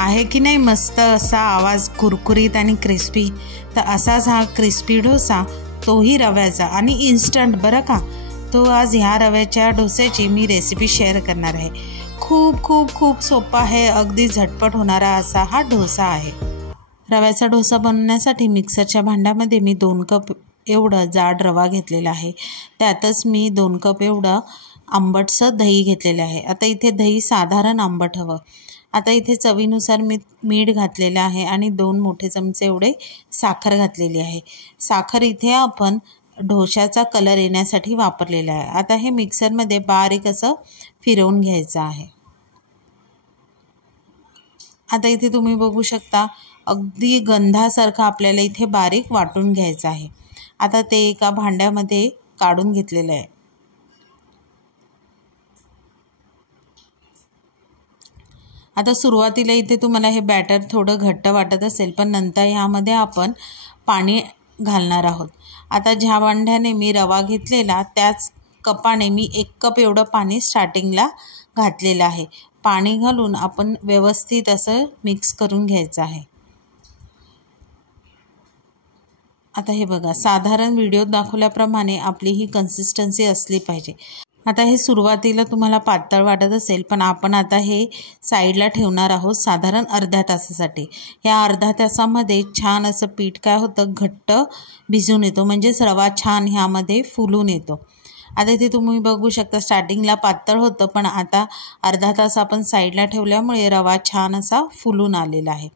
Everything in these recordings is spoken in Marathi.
आहे की नाही मस्त असा आवाज, कुरकुरीत आणि क्रिस्पी। तर असाच हा क्रिस्पी डोसा, तोही रव्याचा आणि इन्स्टंट बरं का। तो आज ह्या रव्याच्या डोस्याची मी रेसिपी शेअर करणार आहे। खूप खूप खूप सोपा आहे, अगदी झटपट होणारा असा हा डोसा आहे। रव्याचा डोसा बनवण्यासाठी मिक्सरच्या भांड्यामध्ये मी 2 कप एवढा जाड रवा घेतलेला आहे। त्यातच मी 2 कप एवढं आंबटसं दही घेतलेलं आहे। आता इथे दही साधारण आंबट हवं। आता इथे चवीनुसार मी मीठ घातलेलं आहे आणि 2 मोठे चमचे एवढे साखर घातलेली आहे। साखर इथे आपण डोशाचा कलर येण्यासाठी वापरलेला आहे। आता हे मिक्सरमध्ये बारीक असं फिरवून घ्यायचं आहे। आता इथे तुम्ही बघू शकता, अगदी गंधासारखं आपल्याला इथे बारीक वाटून घ्यायचं आहे। आता ते एका भांड्यामध्ये काढून घेतलेलं आहे। आता सुरुवातीला इथे तुम्हाला हे बॅटर थोडं घट्ट वाटत असेल, पण नंतर ह्यामध्ये आपण पाणी घालणार आहोत। आता ज्या भांड्याने मी रवा घेतलेला त्याच कपाने मी 1 कप एवढं पाणी स्टार्टिंगला घातलेलं आहे। पाणी घालून आपण व्यवस्थित असं मिक्स करून घ्यायचं आहे। आता हे बघा, साधारण व्हिडिओत दाखवल्याप्रमाणे आपली ही कन्सिस्टन्सी असली पाहिजे। आता हे सुरुवातीला तुम्हाला पातळ वाटत असेल, पण आपण आता हे साईडला ठेवणार आहोत साधारण अर्ध्या तासासाठी। या अर्ध्या तासामध्ये छान असं पीठ काय होतं, घट्ट भिजून येतो, म्हणजेच रवा छान ह्यामध्ये फुलून येतो। आता इथे तुम्ही बघू शकता, स्टार्टिंगला पातळ होतं, पण आता अर्धा तास आपण साईडला ठेवल्यामुळे रवा छान असा फुलून आलेला आहे।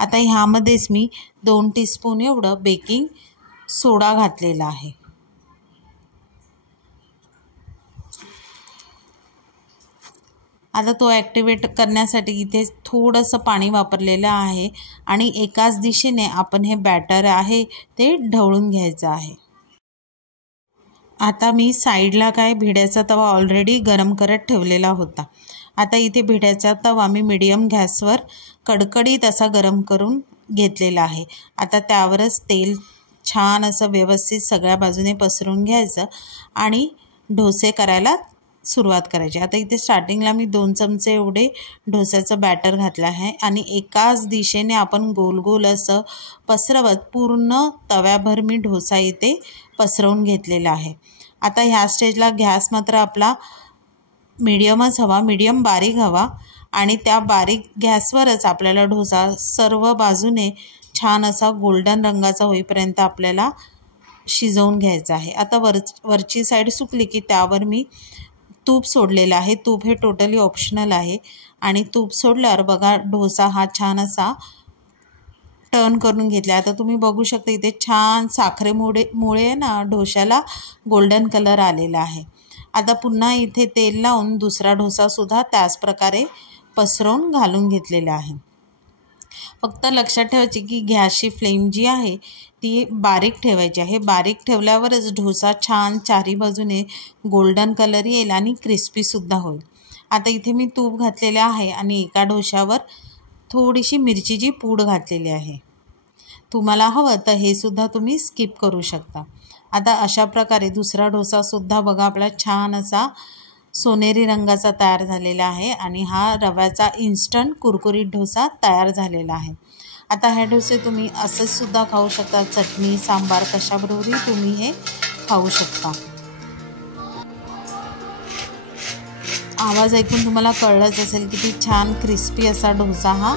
आता ह्यामध्येच मी 2 टीस्पून एवढं बेकिंग सोडा घातलेला आहे। आता तो ॲक्टिवेट करण्यासाठी इथे थोडंसं पाणी वापरलेलं आहे आणि एकाच दिशेने आपण हे बॅटर आहे ते ढवळून घ्यायचं आहे। आता मी साईडला काय भिड्याचा तवा ऑलरेडी गरम करत ठेवलेला होता। आता इथे भिड्याचा तवा मी मीडियम गॅसवर कडकडीत असा गरम करून घेतलेला आहे। आता त्यावरच तेल छान असं व्यवस्थित सगळ्या बाजूने पसरून घ्यायचं आणि डोसे करायला सुरुवात करायची। आता इथे स्टार्टिंगला मी 2 चमचे एवढे डोस्याचं बॅटर घातलं आहे आणि एकाच दिशेने आपण गोल गोल असं पसरवत पूर्ण तव्याभर मी डोसा इथे पसरवून घेतलेला आहे। आता ह्या स्टेजला गॅस मात्र आपला मीडियमच हवा, मीडियम बारीक हवा आणि त्या बारीक गॅसवरच आपल्याला डोसा सर्व बाजूने छान असा गोल्डन रंगाचा होईपर्यंत आपल्याला शिजवून घ्यायचा आहे। आता वरची साईड सुकली की त्यावर मी तूप सोडलेलं आहे। तूप हे टोटली ऑप्शनल आहे आणि तूप सोडल्यावर बघा डोसा हा छान असा टर्न करून घेतला। आता तुम्ही बघू शकता इथे छान साखरेमुळे ना डोशाला गोल्डन कलर आलेला आहे। आता पुन्हा इथे तेल लावून दुसरा डोसासुद्धा त्याच प्रकारे पसरवून घालून घेतलेला आहे। फक्त लक्षात ठेवायची की गॅसची फ्लेम जी आहे ती बारीक ठेवायची आहे। बारीक ठेवल्यावरच डोसा छान चारी बाजूने गोल्डन कलर येईल आणि क्रिस्पीसुद्धा होईल। आता इथे मी तूप घातलेले आहे आणि एका डोशावर थोडीशी मिरचीची पूड घातलेली आहे। तुम्हाला हवं तर हे सुद्धा तुम्ही स्किप करू शकता। आता अशा प्रकारे दुसरा डोसासुद्धा बघा आपला छान असा सोनेरी रंगाचा तयार झालेला आहे आणि हा रव्याचा इन्स्टंट कुरकुरीत डोसा तयार झालेला आहे। आता हे डोसे तुम्ही असंच सुद्धा खाऊ शकता, चटणी सांबार कशाबरोबरही तुम्ही हे खाऊ शकता। आवाज ऐकून तुम्हाला कळलंच असेल किती छान क्रिस्पी असा डोसा हा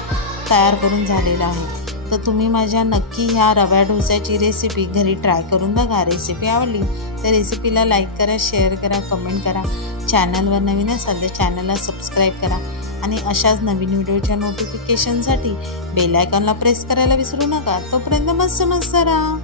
तयार करून झालेला आहे। तर तुम्ही माझ्या नक्की ह्या रव्या डोस्याची रेसिपी घरी ट्राय करून बघा। रेसिपी आवडली तर रेसिपीला लाईक करा, शेअर करा, कमेंट करा। चॅनलवर नवीन असाल तर चॅनलला सबस्क्राईब करा आणि अशाच नवीन व्हिडिओच्या नोटिफिकेशनसाठी बेल आयकॉनला प्रेस करायला विसरू नका। तोपर्यंत मस्त राहा।